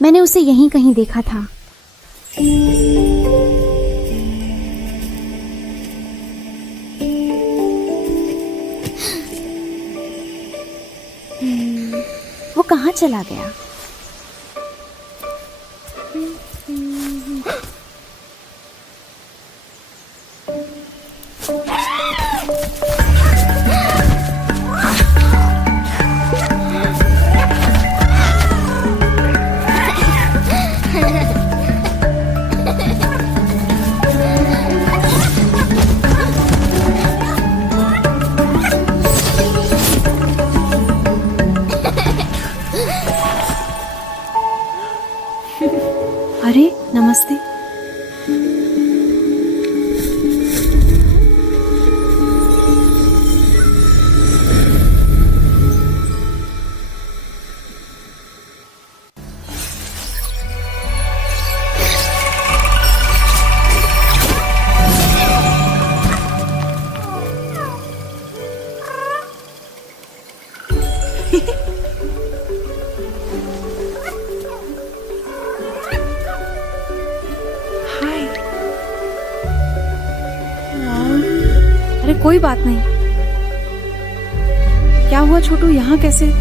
मैंने उसे यहीं कहीं देखा था। वो कहाँ चला गया? अरे नमस्ते। अरे कोई बात नहीं। क्या हुआ छोटू, यहाँ कैसे?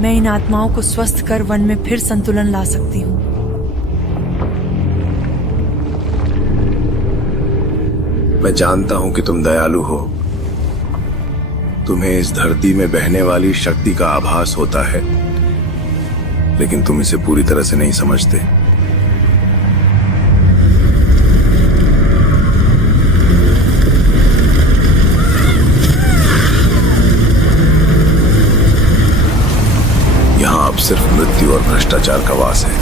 मैं इन आत्माओं को स्वस्थ कर वन में फिर संतुलन ला सकती हूँ। मैं जानता हूं कि तुम दयालु हो। तुम्हें इस धरती में बहने वाली शक्ति का आभास होता है, लेकिन तुम इसे पूरी तरह से नहीं समझते। यहां अब सिर्फ मृत्यु और भ्रष्टाचार का वास है।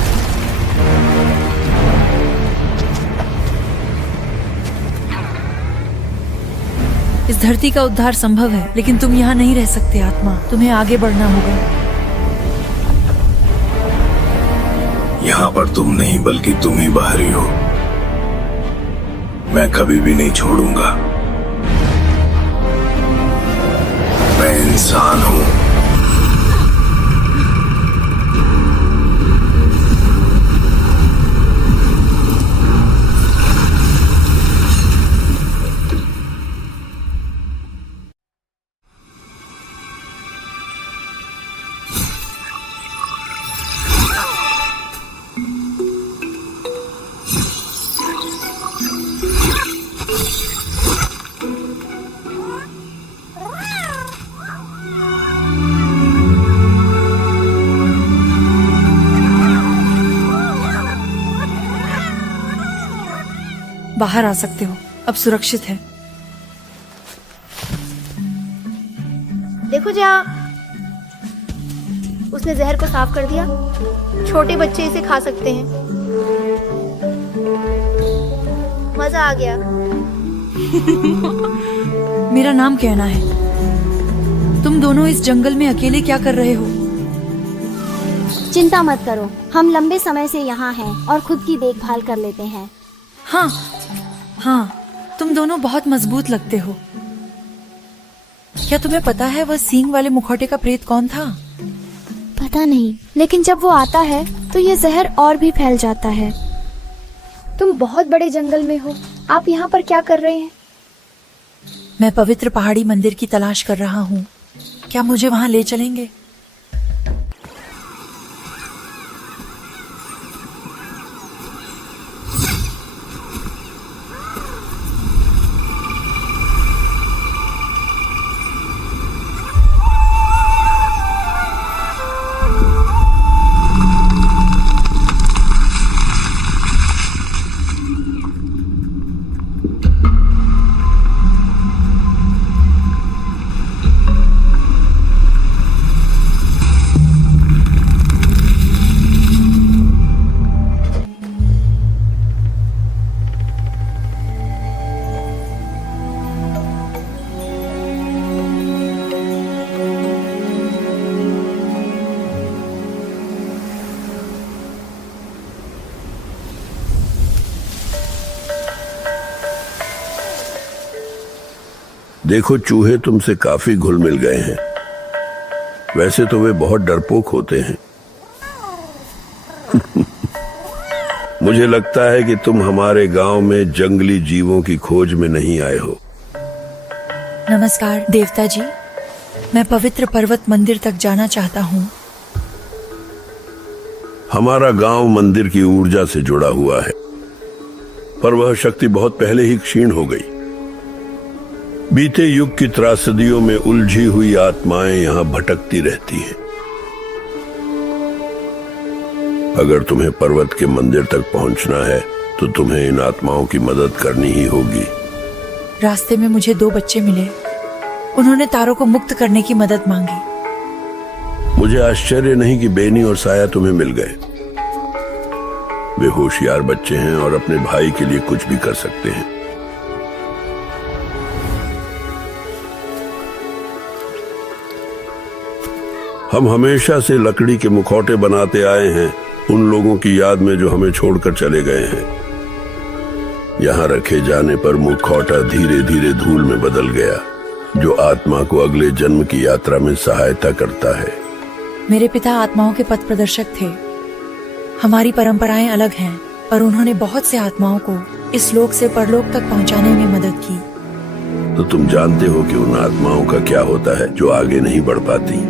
इस धरती का उद्धार संभव है, लेकिन तुम यहाँ नहीं रह सकते आत्मा। तुम्हें आगे बढ़ना होगा। यहां पर तुम नहीं बल्कि तुम ही बाहरी हो। मैं कभी भी नहीं छोड़ूंगा। मैं इंसान हूं। बाहर आ सकते हो, अब सुरक्षित है। देखो जा, उसने जहर को साफ कर दिया। छोटे बच्चे इसे खा सकते हैं। मजा आ गया। मेरा नाम कहना है। तुम दोनों इस जंगल में अकेले क्या कर रहे हो? चिंता मत करो, हम लंबे समय से यहाँ हैं और खुद की देखभाल कर लेते हैं। हाँ, तुम दोनों बहुत मजबूत लगते हो। क्या तुम्हें पता है वह सींग वाले मुखौटे का प्रेत कौन था? पता नहीं, लेकिन जब वो आता है तो ये जहर और भी फैल जाता है। तुम बहुत बड़े जंगल में हो, आप यहाँ पर क्या कर रहे हैं? मैं पवित्र पहाड़ी मंदिर की तलाश कर रहा हूँ। क्या मुझे वहाँ ले चलेंगे? देखो, चूहे तुमसे काफी घुल मिल गए हैं। वैसे तो वे बहुत डरपोक होते हैं। मुझे लगता है कि तुम हमारे गांव में जंगली जीवों की खोज में नहीं आए हो। नमस्कार देवता जी, मैं पवित्र पर्वत मंदिर तक जाना चाहता हूँ। हमारा गांव मंदिर की ऊर्जा से जुड़ा हुआ है, पर वह शक्ति बहुत पहले ही क्षीण हो गई। बीते युग की त्रासदियों में उलझी हुई आत्माएं यहां भटकती रहती हैं। अगर तुम्हें पर्वत के मंदिर तक पहुंचना है तो तुम्हें इन आत्माओं की मदद करनी ही होगी। रास्ते में मुझे 2 बच्चे मिले। उन्होंने तारों को मुक्त करने की मदद मांगी। मुझे आश्चर्य नहीं कि बेनी और साया तुम्हें मिल गए। वे होशियार बच्चे हैं और अपने भाई के लिए कुछ भी कर सकते हैं। हम हमेशा से लकड़ी के मुखौटे बनाते आए हैं उन लोगों की याद में जो हमें छोड़कर चले गए हैं। यहाँ रखे जाने पर मुखौटा धीरे धीरे धूल में बदल गया, जो आत्मा को अगले जन्म की यात्रा में सहायता करता है। मेरे पिता आत्माओं के पथ प्रदर्शक थे। हमारी परंपराएं अलग हैं, पर उन्होंने बहुत से आत्माओं को इस लोक से परलोक तक पहुंचाने में मदद की। तो तुम जानते हो कि उन आत्माओं का क्या होता है जो आगे नहीं बढ़ पाती।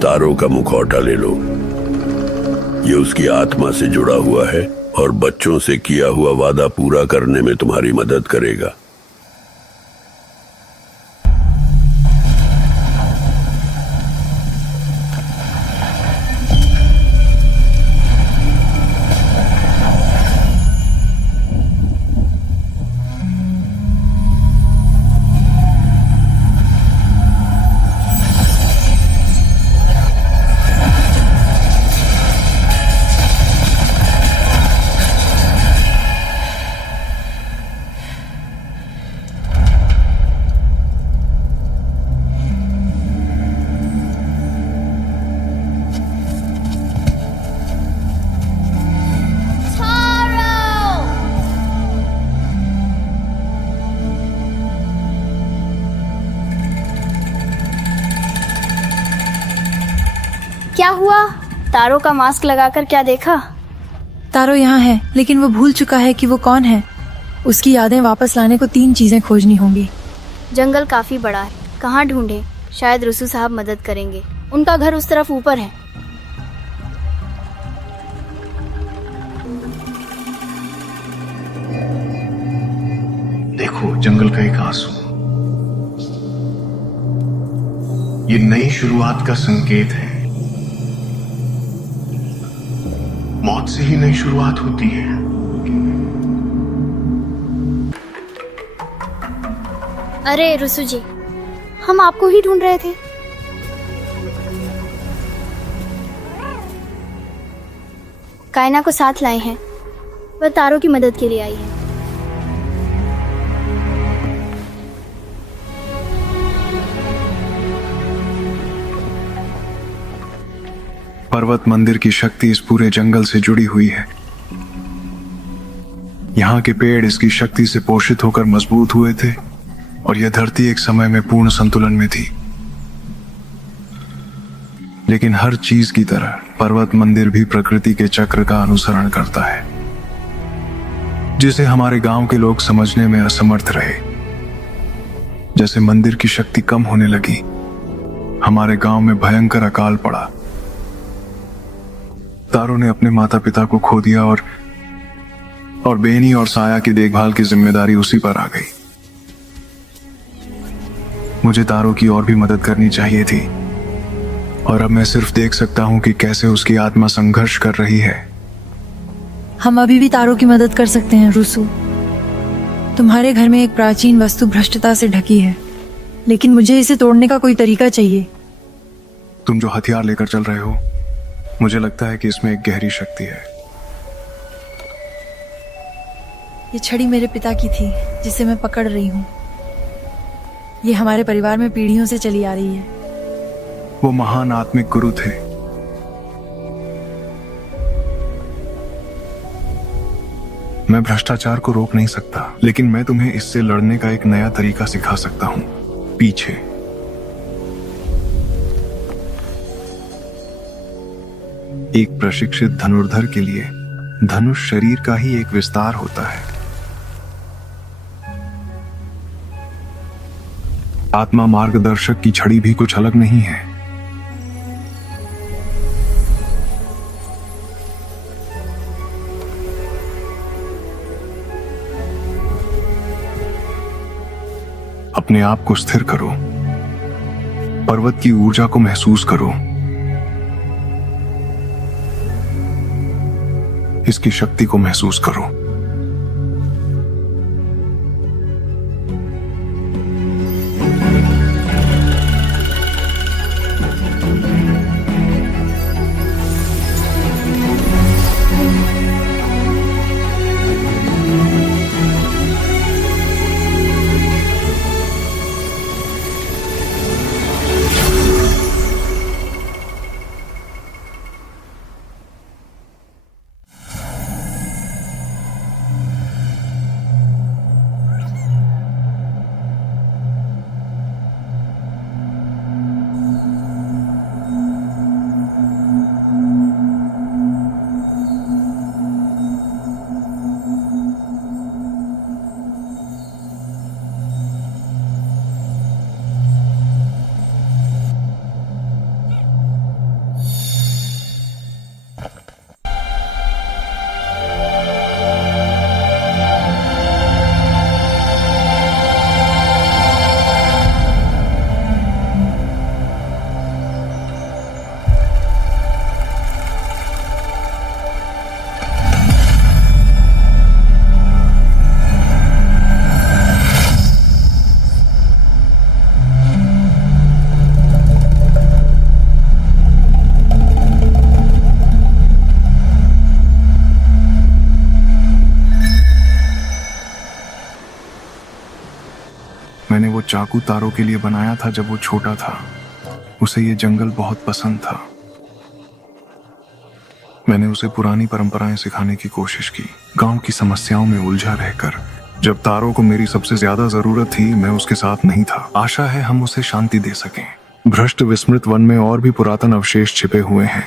तारों का मुखौटा ले लो। ये उसकी आत्मा से जुड़ा हुआ है और बच्चों से किया हुआ वादा पूरा करने में तुम्हारी मदद करेगा। क्या हुआ? तारों का मास्क लगाकर क्या देखा? तारो यहाँ है, लेकिन वो भूल चुका है कि वो कौन है। उसकी यादें वापस लाने को 3 चीजें खोजनी होंगी। जंगल काफी बड़ा है, कहाँ ढूंढे? शायद रुसू साहब मदद करेंगे। उनका घर उस तरफ ऊपर है। देखो, जंगल का एक आंसू, ये नई शुरुआत का संकेत है। मौत से ही नई शुरुआत होती है। अरे रुसू जी, हम आपको ही ढूंढ रहे थे। कायना को साथ लाए हैं। वह तारों की मदद के लिए आई है। पर्वत मंदिर की शक्ति इस पूरे जंगल से जुड़ी हुई है। यहाँ के पेड़ इसकी शक्ति से पोषित होकर मजबूत हुए थे और यह धरती एक समय में पूर्ण संतुलन में थी। लेकिन हर चीज की तरह पर्वत मंदिर भी प्रकृति के चक्र का अनुसरण करता है, जिसे हमारे गांव के लोग समझने में असमर्थ रहे। जैसे मंदिर की शक्ति कम होने लगी, हमारे गांव में भयंकर अकाल पड़ा। तारों ने अपने माता पिता को खो दिया और बेनी और साया की देखभाल की जिम्मेदारी उसी पर आ गई। मुझे तारों की और भी मदद करनी चाहिए थी, और अब मैं सिर्फ देख सकता हूं कि कैसे उसकी आत्मा संघर्ष कर रही है। हम अभी भी तारों की मदद कर सकते हैं रुसू। तुम्हारे घर में एक प्राचीन वस्तु भ्रष्टता से ढकी है, लेकिन मुझे इसे तोड़ने का कोई तरीका चाहिए। तुम जो हथियार लेकर चल रहे हो, मुझे लगता है कि इसमें एक गहरी शक्ति है। ये छड़ी मेरे पिता की थी, जिसे मैं पकड़ रही हूँ। ये हमारे परिवार में पीढ़ियों से चली आ रही है। वो महान आत्मिक गुरु थे। मैं भ्रष्टाचार को रोक नहीं सकता, लेकिन मैं तुम्हें इससे लड़ने का एक नया तरीका सिखा सकता हूँ। पीछे। एक प्रशिक्षित धनुर्धर के लिए धनुष शरीर का ही एक विस्तार होता है। आत्मा मार्गदर्शक की छड़ी भी कुछ अलग नहीं है। अपने आप को स्थिर करो, पर्वत की ऊर्जा को महसूस करो, इसकी शक्ति को महसूस करो। मैंने वो चाकू तारों के लिए बनाया था जब वो छोटा था। उसे ये जंगल बहुत पसंद था। मैंने उसे पुरानी परंपराएं सिखाने की कोशिश की, गांव की समस्याओं में उलझा रहकर। जब तारों को मेरी सबसे ज्यादा जरूरत थी, मैं उसके साथ नहीं था। आशा है हम उसे शांति दे सकें। भ्रष्ट विस्मृत वन में और भी पुरातन अवशेष छिपे हुए हैं।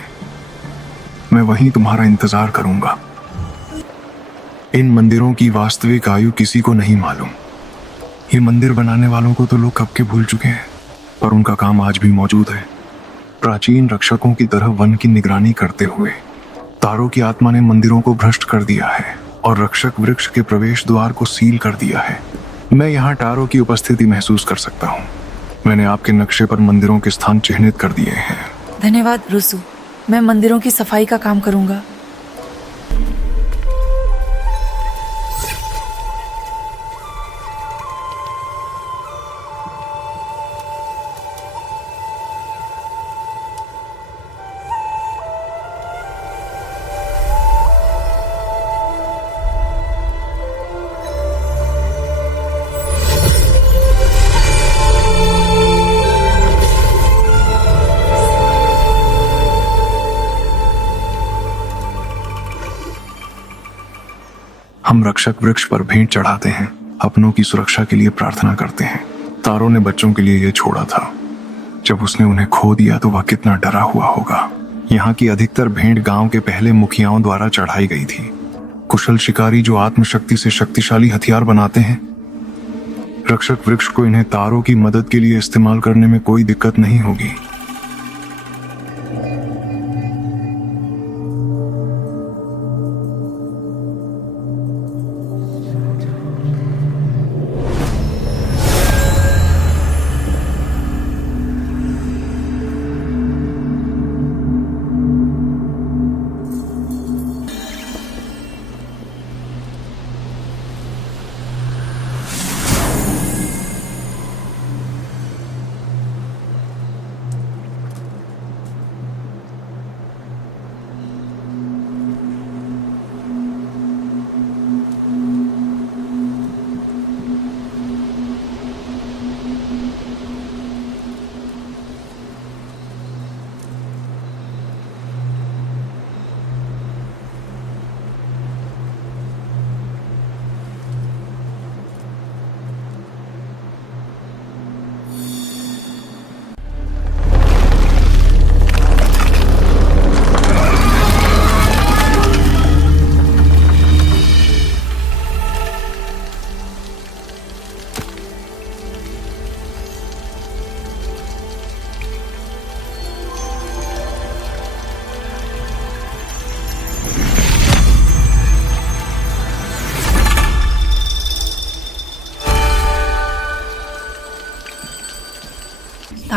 मैं वहीं तुम्हारा इंतजार करूंगा। इन मंदिरों की वास्तविक आयु किसी को नहीं मालूम। ये मंदिर बनाने वालों को तो लोग कब के भूल चुके हैं, पर उनका काम आज भी मौजूद है। प्राचीन रक्षकों की तरह वन की निगरानी करते हुए तारों की आत्मा ने मंदिरों को भ्रष्ट कर दिया है और रक्षक वृक्ष के प्रवेश द्वार को सील कर दिया है। मैं यहाँ तारों की उपस्थिति महसूस कर सकता हूँ। मैंने आपके नक्शे पर मंदिरों के स्थान चिन्हित कर दिए हैं। धन्यवाद रुसु, मैं मंदिरों की सफाई का काम करूंगा। हम रक्षक वृक्ष पर भेंट चढ़ाते हैं, अपनों की सुरक्षा के लिए प्रार्थना करते हैं। तारों ने बच्चों के लिए यह छोड़ा था। जब उसने उन्हें खो दिया तो वह कितना डरा हुआ होगा। यहाँ की अधिकतर भेंट गांव के पहले मुखियाओं द्वारा चढ़ाई गई थी। कुशल शिकारी जो आत्मशक्ति से शक्तिशाली हथियार बनाते हैं। रक्षक वृक्ष को इन्हें तारों की मदद के लिए इस्तेमाल करने में कोई दिक्कत नहीं होगी।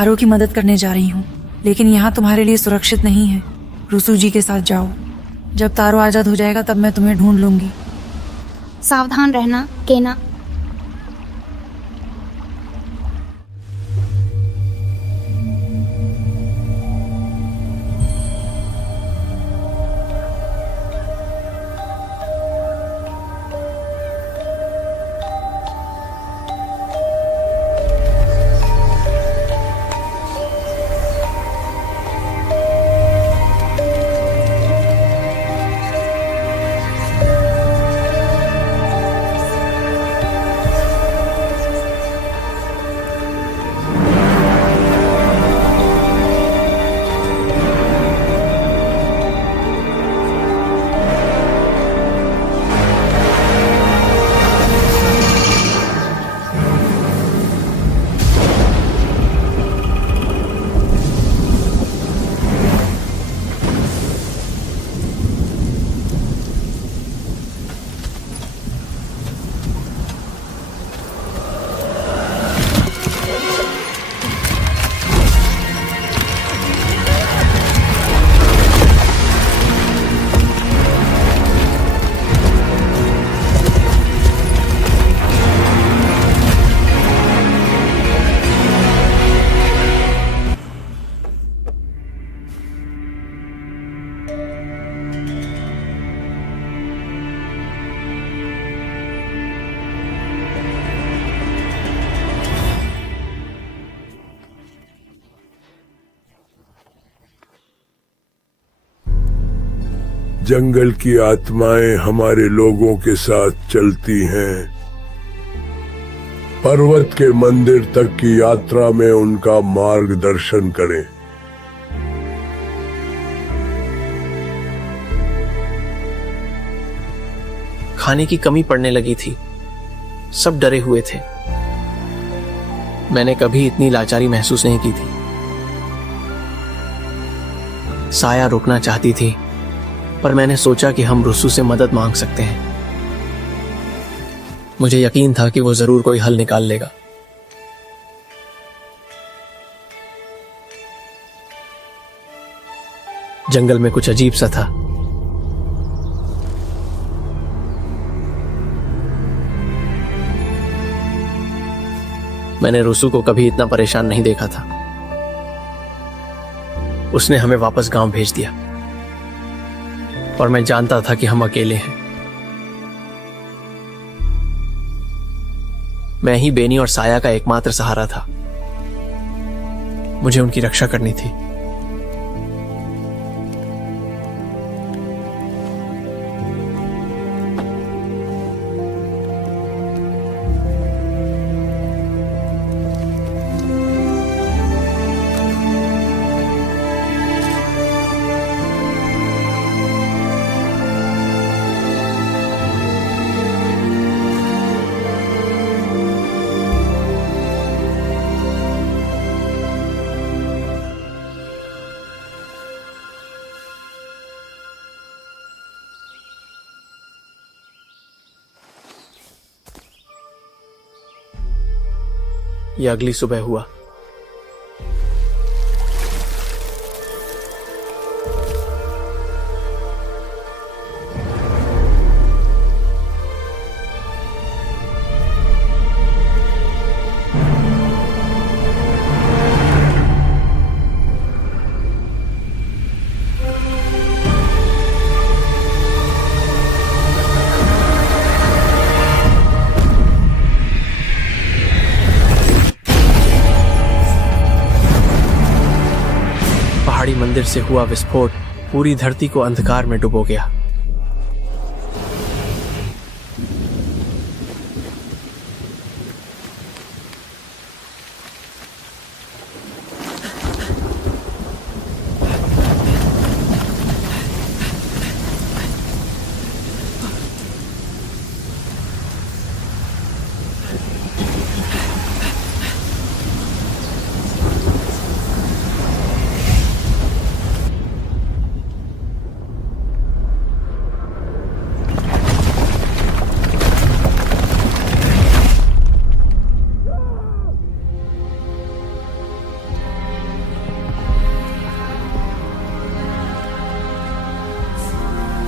तारो की मदद करने जा रही हूँ, लेकिन यहाँ तुम्हारे लिए सुरक्षित नहीं है। रुसू जी के साथ जाओ। जब तारो आजाद हो जाएगा तब मैं तुम्हें ढूंढ लूंगी। सावधान रहना केना। जंगल की आत्माएं हमारे लोगों के साथ चलती हैं। पर्वत के मंदिर तक की यात्रा में उनका मार्गदर्शन करें। खाने की कमी पड़ने लगी थी। सब डरे हुए थे। मैंने कभी इतनी लाचारी महसूस नहीं की थी। साया रोकना चाहती थी, पर मैंने सोचा कि हम रुसू से मदद मांग सकते हैं। मुझे यकीन था कि वो जरूर कोई हल निकाल लेगा। जंगल में कुछ अजीब सा था। मैंने रुसू को कभी इतना परेशान नहीं देखा था। उसने हमें वापस गांव भेज दिया, और मैं जानता था कि हम अकेले हैं। मैं ही बेनी और साया का एकमात्र सहारा था। मुझे उनकी रक्षा करनी थी। यह अगली सुबह हुआ। पहाड़ी मंदिर से हुआ विस्फोट पूरी धरती को अंधकार में डुबो गया।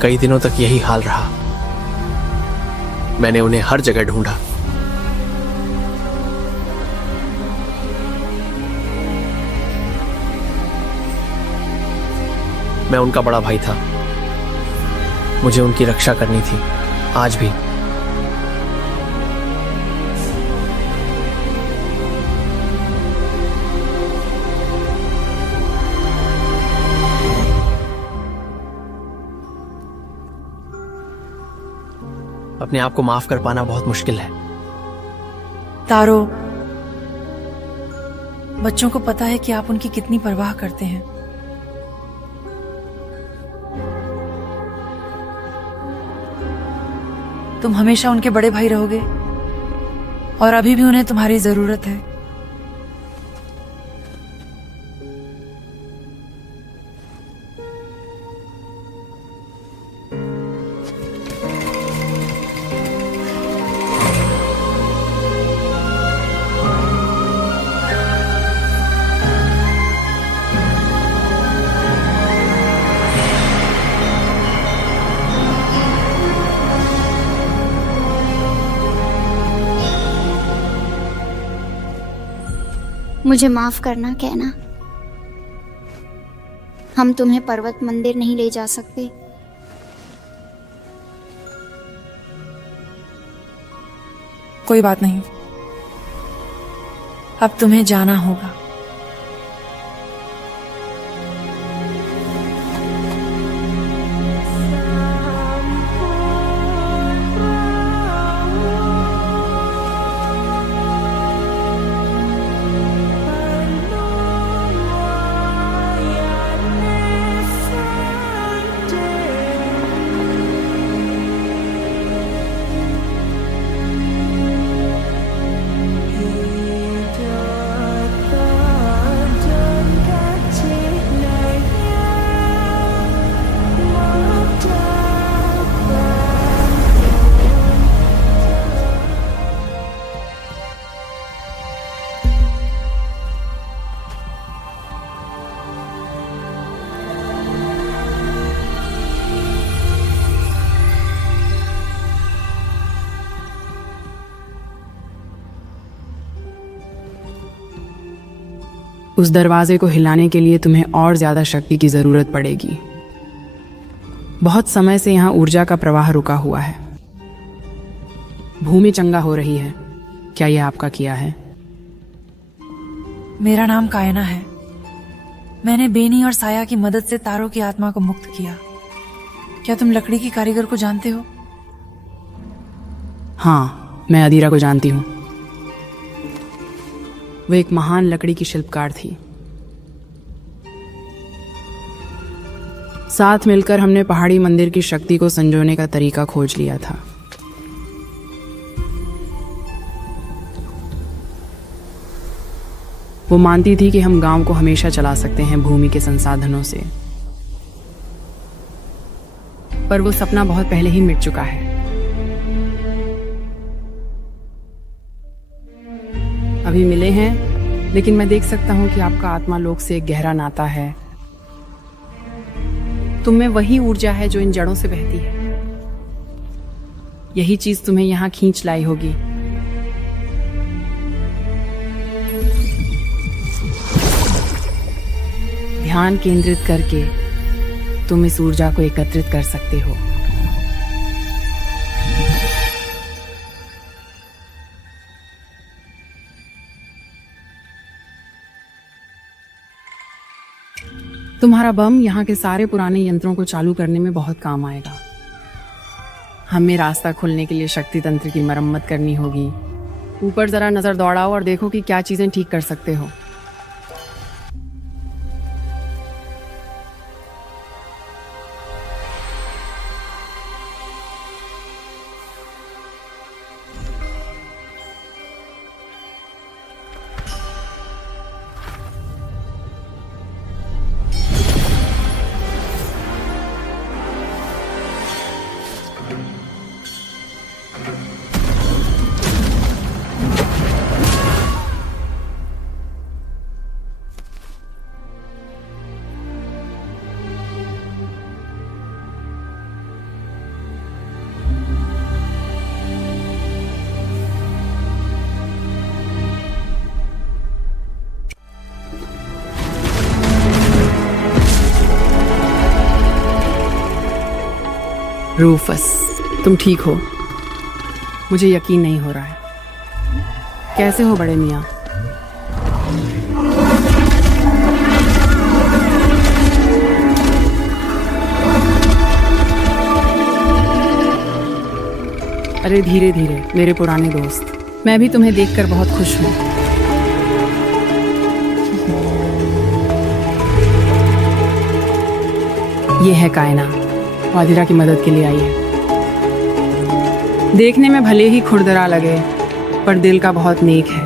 कई दिनों तक यही हाल रहा। मैंने उन्हें हर जगह ढूंढा। मैं उनका बड़ा भाई था, मुझे उनकी रक्षा करनी थी, आज भी। अपने आप को माफ कर पाना बहुत मुश्किल है। तारो, बच्चों को पता है कि आप उनकी कितनी परवाह करते हैं। तुम हमेशा उनके बड़े भाई रहोगे और अभी भी उन्हें तुम्हारी जरूरत है। मुझे माफ करना कहना, हम तुम्हें पर्वत मंदिर नहीं ले जा सकते। कोई बात नहीं, अब तुम्हें जाना होगा। उस दरवाजे को हिलाने के लिए तुम्हें और ज्यादा शक्ति की जरूरत पड़ेगी। बहुत समय से यहाँ ऊर्जा का प्रवाह रुका हुआ है। भूमि चंगा हो रही है। क्या यह आपका किया है? मेरा नाम कायना है। मैंने बेनी और साया की मदद से तारों की आत्मा को मुक्त किया। क्या तुम लकड़ी की कारीगर को जानते हो? हाँ, मैं अदीरा को जानती हूँ। वो एक महान लकड़ी की शिल्पकार थी। साथ मिलकर हमने पहाड़ी मंदिर की शक्ति को संजोने का तरीका खोज लिया था। वो मानती थी कि हम गांव को हमेशा चला सकते हैं भूमि के संसाधनों से, पर वो सपना बहुत पहले ही मिट चुका है। अभी मिले हैं, लेकिन मैं देख सकता हूं कि आपका आत्मा लोक से एक गहरा नाता है। तुम में वही ऊर्जा है जो इन जड़ों से बहती है। यही चीज तुम्हें यहां खींच लाई होगी। ध्यान केंद्रित करके तुम इस ऊर्जा को एकत्रित कर सकते हो। तुम्हारा बम यहाँ के सारे पुराने यंत्रों को चालू करने में बहुत काम आएगा। हमें रास्ता खोलने के लिए शक्ति तंत्र की मरम्मत करनी होगी। ऊपर जरा नजर दौड़ाओ और देखो कि क्या चीजें ठीक कर सकते हो। रूफस, तुम ठीक हो? मुझे यकीन नहीं हो रहा है। कैसे हो बड़े मियाँ? अरे धीरे धीरे मेरे पुराने दोस्त, मैं भी तुम्हें देखकर बहुत खुश हूँ। ये है कायना, वादिरा की मदद के लिए आई है। देखने में भले ही खुरदरा लगे, पर दिल का बहुत नेक है।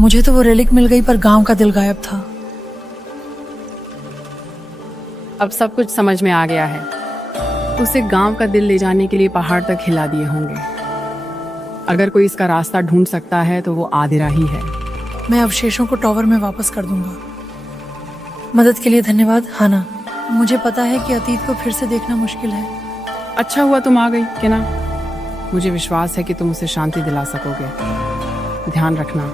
मुझे तो वो रेलिक मिल गई, पर गांव का दिल गायब था। अब सब कुछ समझ में आ गया है। उसे गांव का दिल ले जाने के लिए पहाड़ तक हिला दिए होंगे। अगर कोई इसका रास्ता ढूंढ सकता है तो वो आदिरा ही है। मैं अवशेषों को टॉवर में वापस कर दूंगा। मदद के लिए धन्यवाद हाना। मुझे पता है कि अतीत को फिर से देखना मुश्किल है। अच्छा हुआ तुम आ गई केना। मुझे विश्वास है कि तुम उसे शांति दिला सकोगे। ध्यान रखना।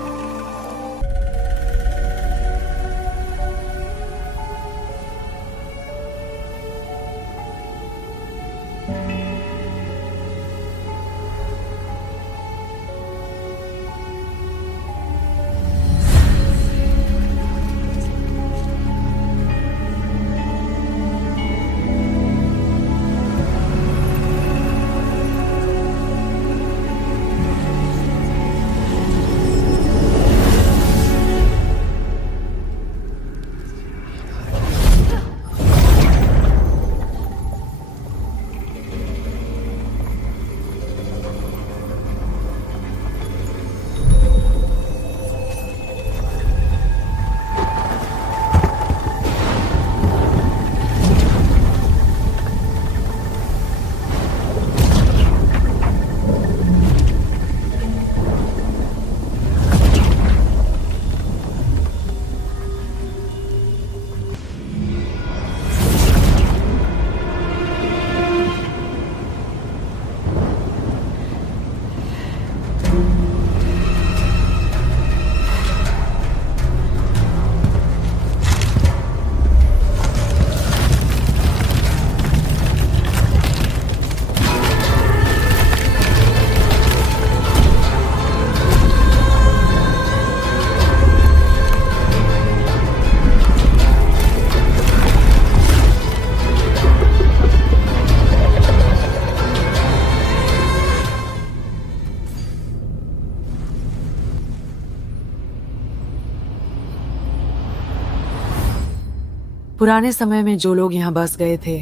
पुराने समय में जो लोग यहाँ बस गए थे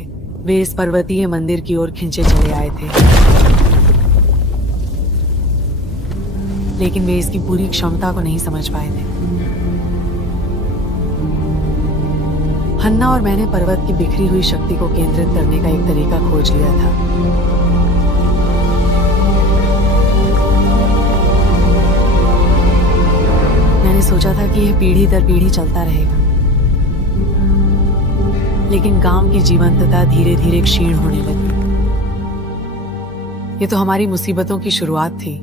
वे इस पर्वतीय मंदिर की ओर खिंचे चले आए थे, लेकिन वे इसकी पूरी क्षमता को नहीं समझ पाए थे। हन्ना और मैंने पर्वत की बिखरी हुई शक्ति को केंद्रित करने का एक तरीका खोज लिया था। मैंने सोचा था कि यह पीढ़ी दर पीढ़ी चलता रहेगा, लेकिन गांव की जीवंतता धीरे धीरे क्षीण होने लगी। ये तो हमारी मुसीबतों की शुरुआत थी।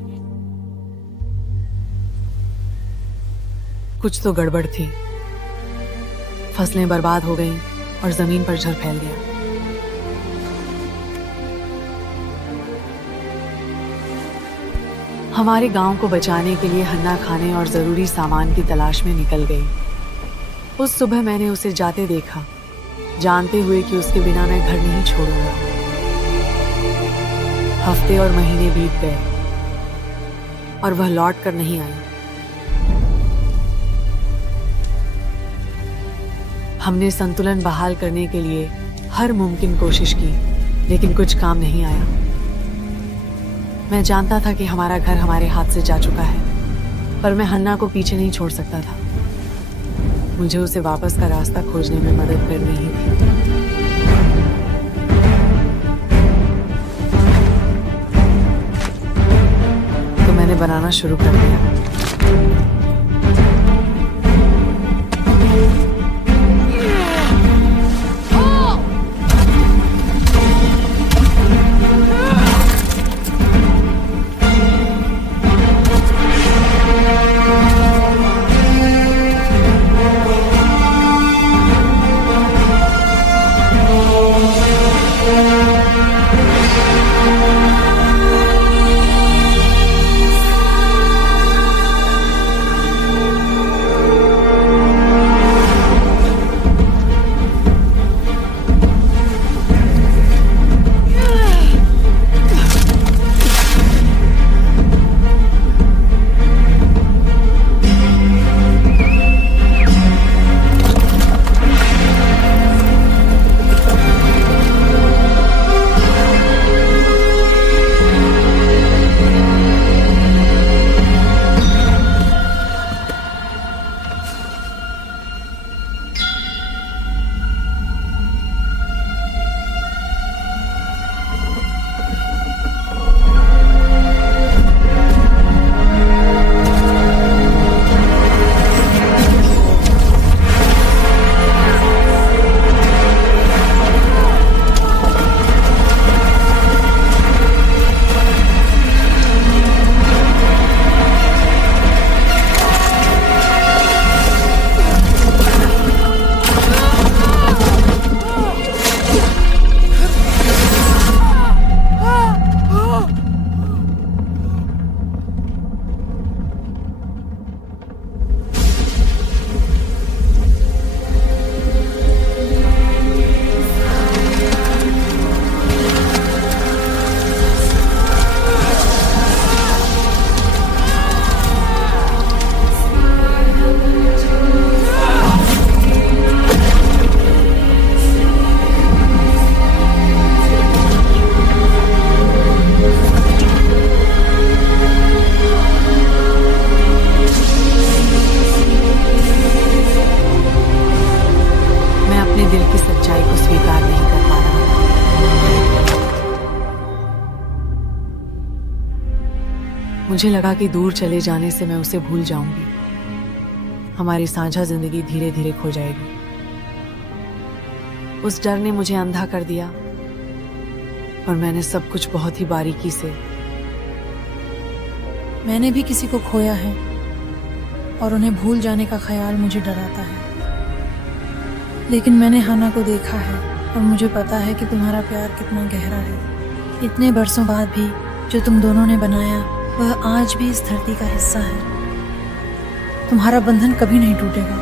कुछ तो गड़बड़ थी। फसलें बर्बाद हो गईं और जमीन पर जहर फैल गया। हमारे गांव को बचाने के लिए हन्ना खाने और जरूरी सामान की तलाश में निकल गई। उस सुबह मैंने उसे जाते देखा, जानते हुए कि उसके बिना मैं घर नहीं छोड़ूंगा। हफ्ते और महीने बीत गए और वह लौट कर नहीं आई। हमने संतुलन बहाल करने के लिए हर मुमकिन कोशिश की, लेकिन कुछ काम नहीं आया। मैं जानता था कि हमारा घर हमारे हाथ से जा चुका है, पर मैं हन्ना को पीछे नहीं छोड़ सकता था। मुझे उसे वापस का रास्ता खोजने में मदद करनी ही थी। तो मैंने बनाना शुरू कर दिया। मुझे लगा कि दूर चले जाने से मैं उसे भूल जाऊंगी, हमारी साझा जिंदगी धीरे धीरे खो जाएगी। उस डर ने मुझे अंधा कर दिया और मैंने सब कुछ बहुत ही बारीकी से। मैंने भी किसी को खोया है और उन्हें भूल जाने का ख्याल मुझे डराता है, लेकिन मैंने हन्ना को देखा है और मुझे पता है कि तुम्हारा प्यार कितना गहरा है। इतने बरसों बाद भी जो तुम दोनों ने बनाया वह आज भी इस धरती का हिस्सा है। तुम्हारा बंधन कभी नहीं टूटेगा।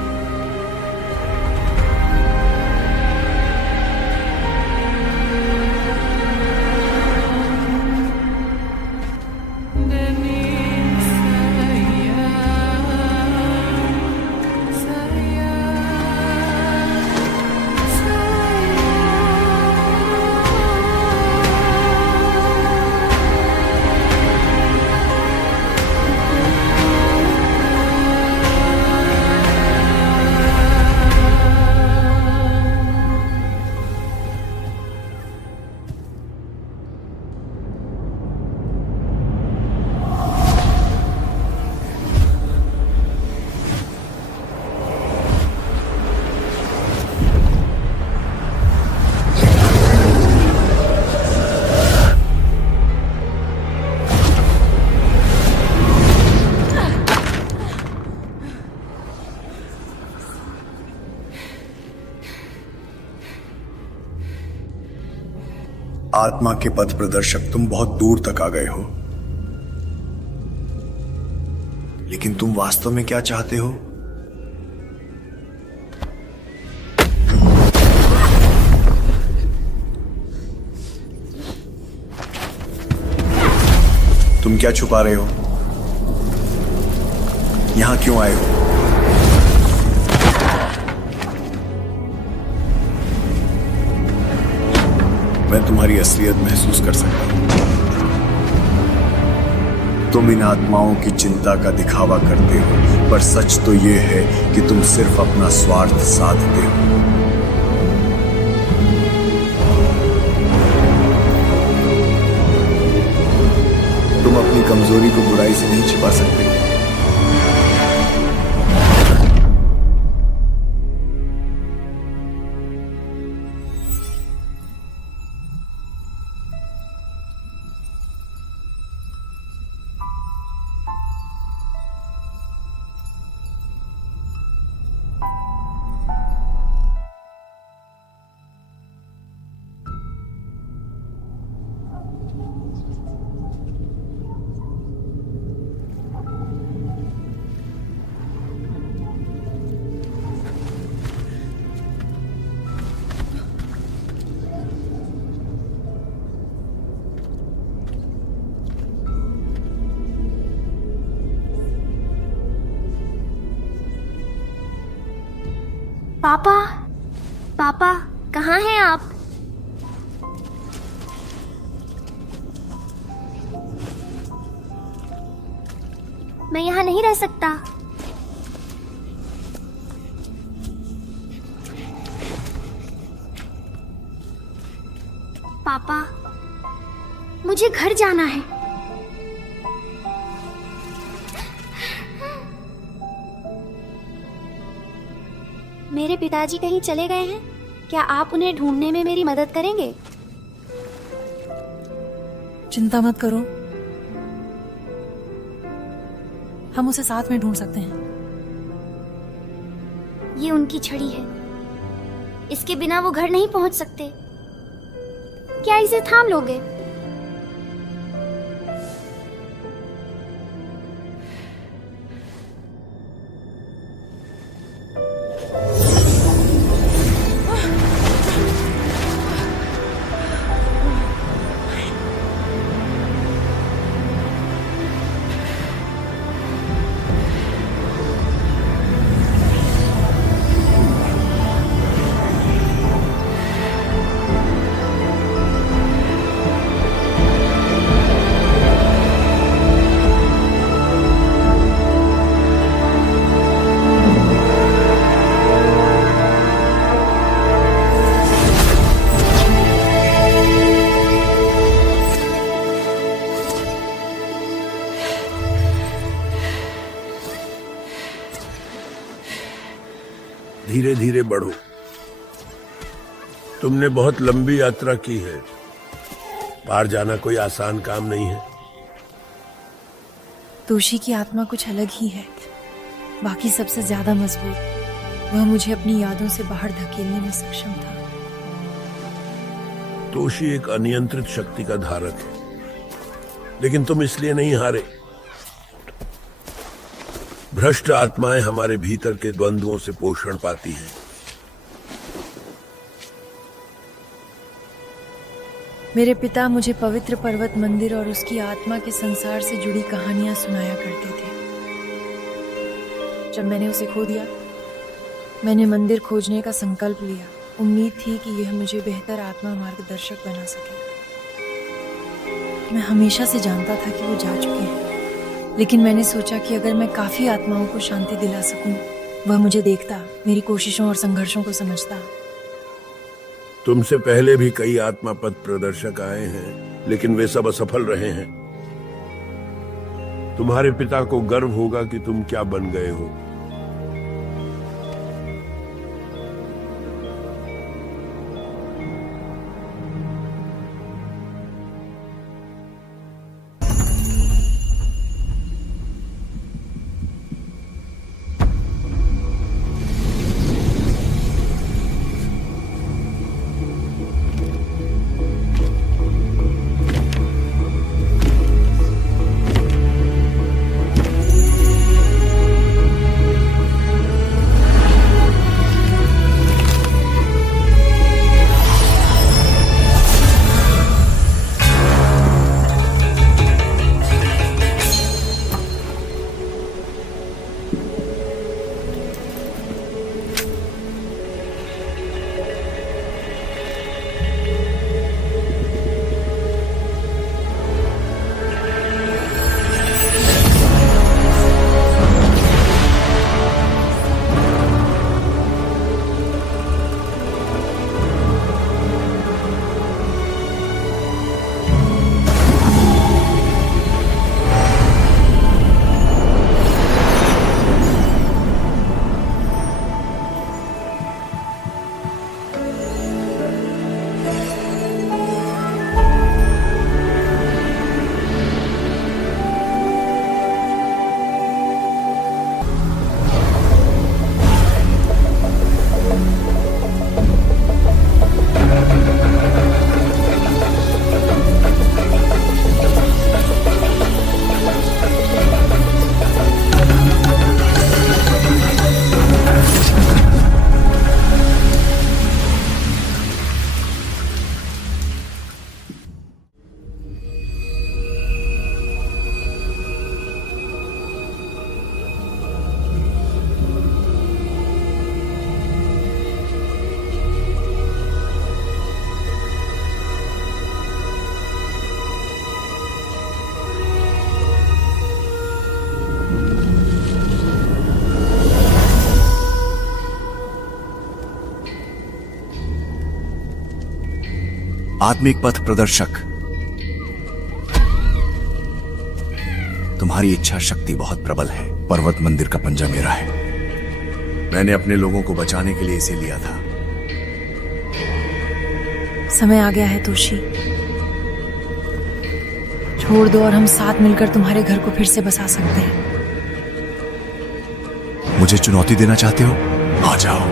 आत्मा के पथ प्रदर्शक, तुम बहुत दूर तक आ गए हो, लेकिन तुम वास्तव में क्या चाहते हो? तुम क्या छुपा रहे हो? यहां क्यों आए हो? मैं तुम्हारी असलियत महसूस कर सकता हूं। तुम इन आत्माओं की चिंता का दिखावा करते हो, पर सच तो यह है कि तुम सिर्फ अपना स्वार्थ साधते हो। तुम अपनी कमजोरी को बुराई से नहीं छिपा सकते। पापा, पापा, कहाँ हैं आप? मैं यहाँ नहीं रह सकता। पापा, मुझे घर जाना है। मेरे पिताजी कहीं चले गए हैं? क्या आप उन्हें ढूंढने में मेरी मदद करेंगे? चिंता मत करो, हम उसे साथ में ढूंढ सकते हैं। ये उनकी छड़ी है, इसके बिना वो घर नहीं पहुंच सकते। क्या इसे थाम लोगे? धीरे धीरे बढ़ो। तुमने बहुत लंबी यात्रा की है, पार जाना कोई आसान काम नहीं है। तोशी की आत्मा कुछ अलग ही है, बाकी सबसे ज्यादा मजबूत। वह मुझे अपनी यादों से बाहर धकेलने में सक्षम था। तोशी एक अनियंत्रित शक्ति का धारक है, लेकिन तुम इसलिए नहीं हारे। भ्रष्ट आत्माएं हमारे भीतर के द्वंद्वों से पोषण पाती हैं। मेरे पिता मुझे पवित्र पर्वत मंदिर और उसकी आत्मा के संसार से जुड़ी कहानियां सुनाया करते थे। जब मैंने उसे खो दिया, मैंने मंदिर खोजने का संकल्प लिया। उम्मीद थी कि यह मुझे बेहतर आत्मा मार्गदर्शक बना सके। मैं हमेशा से जानता था कि वो जा चुके हैं, लेकिन मैंने सोचा कि अगर मैं काफी आत्माओं को शांति दिला सकूं, वह मुझे देखता, मेरी कोशिशों और संघर्षों को समझता। तुमसे पहले भी कई आत्मा पथ प्रदर्शक आए हैं, लेकिन वे सब असफल रहे हैं। तुम्हारे पिता को गर्व होगा कि तुम क्या बन गए हो। आत्मिक पथ प्रदर्शक। तुम्हारी इच्छा शक्ति बहुत प्रबल है। पर्वत मंदिर का पंजा मेरा है। मैंने अपने लोगों को बचाने के लिए इसे लिया था। समय आ गया है तोशी, छोड़ दो और हम साथ मिलकर तुम्हारे घर को फिर से बसा सकते हैं। मुझे चुनौती देना चाहते हो? आ जाओ।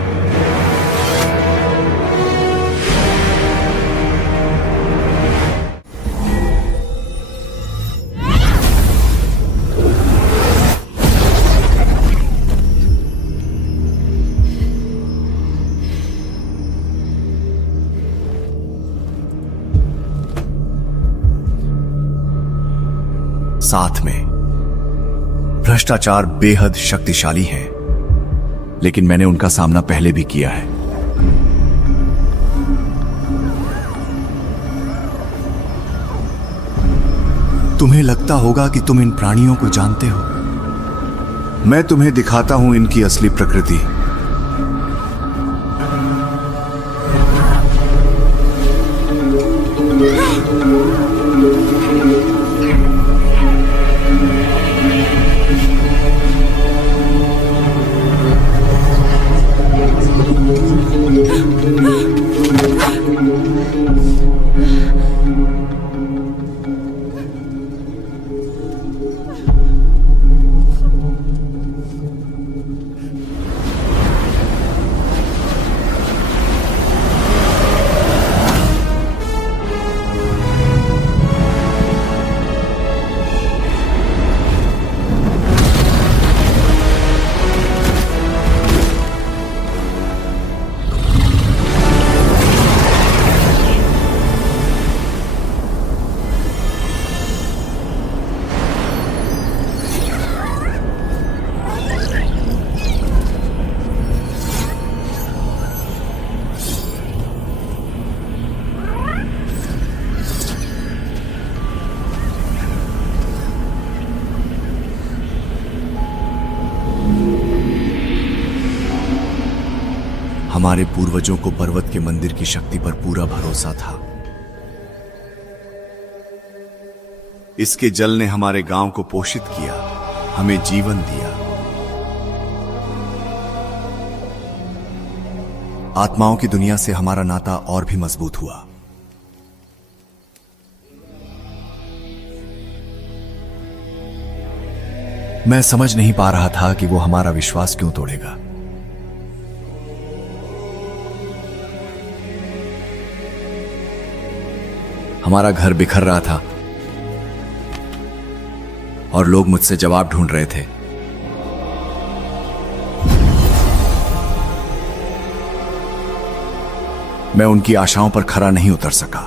साथ में भ्रष्टाचार बेहद शक्तिशाली है, लेकिन मैंने उनका सामना पहले भी किया है। तुम्हें लगता होगा कि तुम इन प्राणियों को जानते हो। मैं तुम्हें दिखाता हूं इनकी असली प्रकृति। हमारे पूर्वजों को पर्वत के मंदिर की शक्ति पर पूरा भरोसा था। इसके जल ने हमारे गांव को पोषित किया, हमें जीवन दिया। आत्माओं की दुनिया से हमारा नाता और भी मजबूत हुआ। मैं समझ नहीं पा रहा था कि वो हमारा विश्वास क्यों तोड़ेगा। हमारा घर बिखर रहा था और लोग मुझसे जवाब ढूंढ रहे थे। मैं उनकी आशाओं पर खरा नहीं उतर सका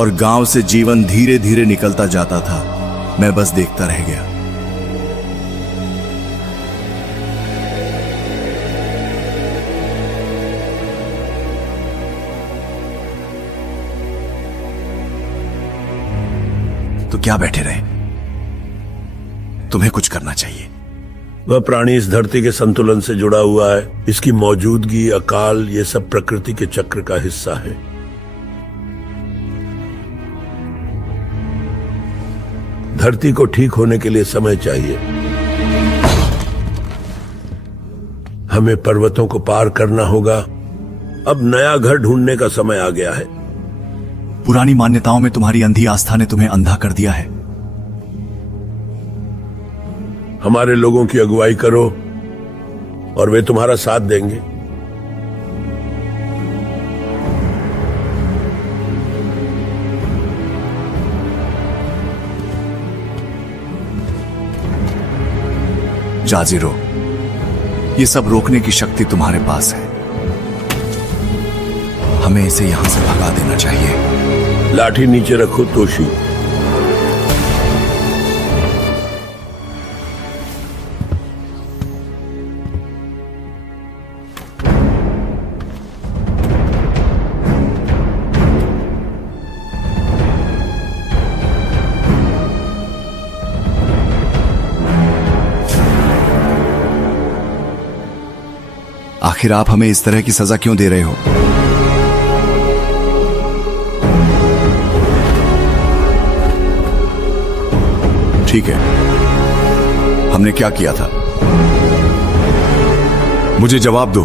और गांव से जीवन धीरे धीरे निकलता जाता था। मैं बस देखता रह गया। तो क्या बैठे रहे? तुम्हें कुछ करना चाहिए। वह प्राणी इस धरती के संतुलन से जुड़ा हुआ है। इसकी मौजूदगी, अकाल, ये सब प्रकृति के चक्र का हिस्सा है। धरती को ठीक होने के लिए समय चाहिए। हमें पर्वतों को पार करना होगा। अब नया घर ढूंढने का समय आ गया है। पुरानी मान्यताओं में तुम्हारी अंधी आस्था ने तुम्हें अंधा कर दिया है। हमारे लोगों की अगुवाई करो और वे तुम्हारा साथ देंगे। जाजिरो, ये सब रोकने की शक्ति तुम्हारे पास है। हमें इसे यहां से भगा देना चाहिए। लाठी नीचे रखो तोशी। आखिर आप हमें इस तरह की सजा क्यों दे रहे हो? ठीक है, हमने क्या किया था? मुझे जवाब दो।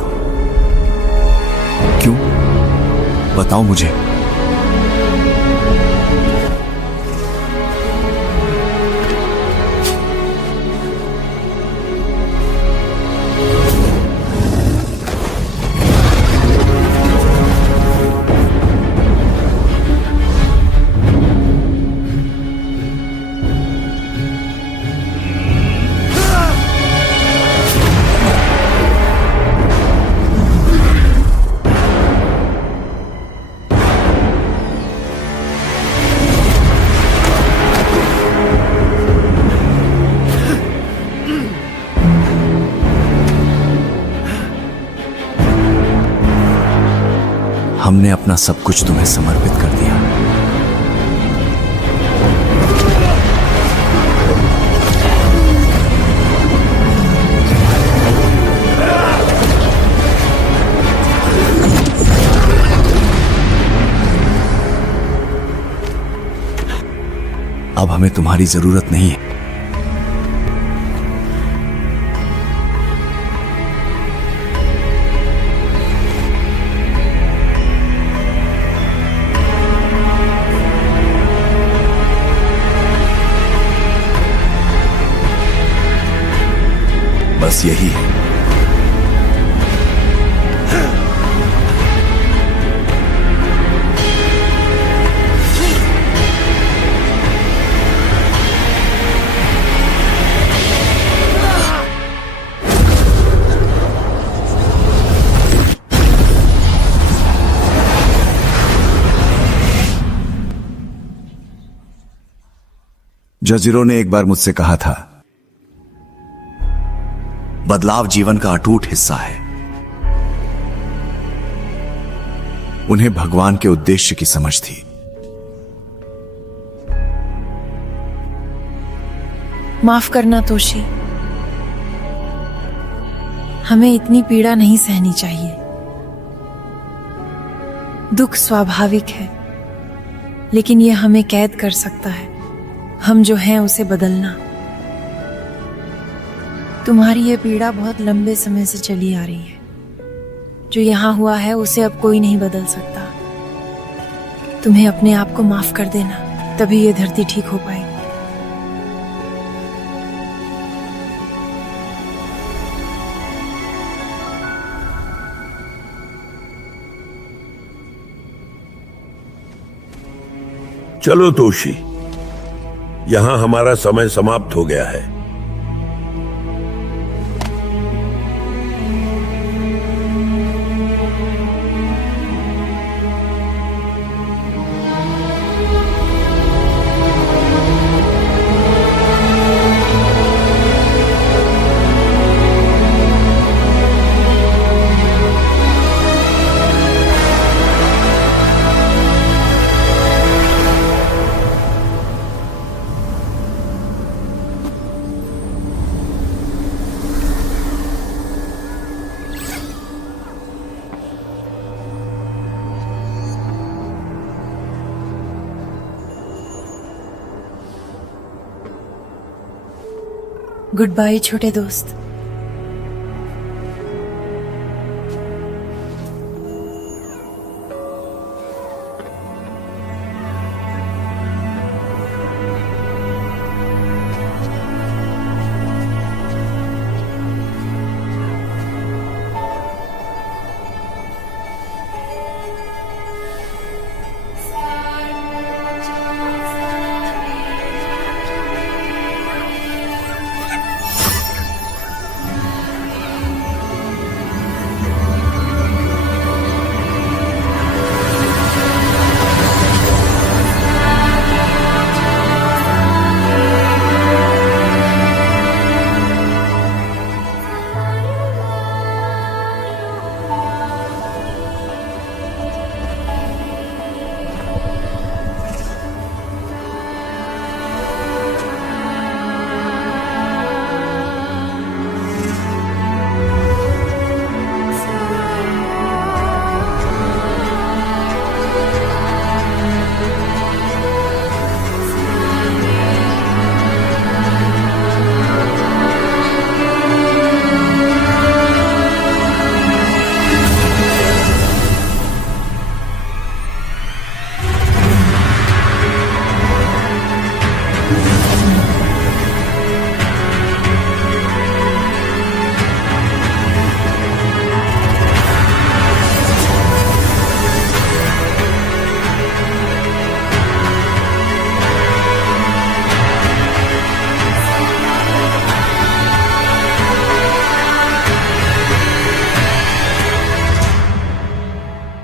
क्यों? बताओ मुझे। हमने अपना सब कुछ तुम्हें समर्पित कर दिया। अब हमें तुम्हारी जरूरत नहीं है। बस यही है। जजीरों ने एक बार मुझसे कहा था, बदलाव जीवन का अटूट हिस्सा है। उन्हें भगवान के उद्देश्य की समझ थी। माफ करना तोशी, हमें इतनी पीड़ा नहीं सहनी चाहिए। दुख स्वाभाविक है, लेकिन यह हमें कैद कर सकता है। हम जो हैं उसे बदलना। तुम्हारी यह पीड़ा बहुत लंबे समय से चली आ रही है। जो यहां हुआ है उसे अब कोई नहीं बदल सकता। तुम्हें अपने आप को माफ कर देना, तभी यह धरती ठीक हो पाएगी। चलो तोशी, यहां हमारा समय समाप्त हो गया है। गुड बाय छोटे दोस्त।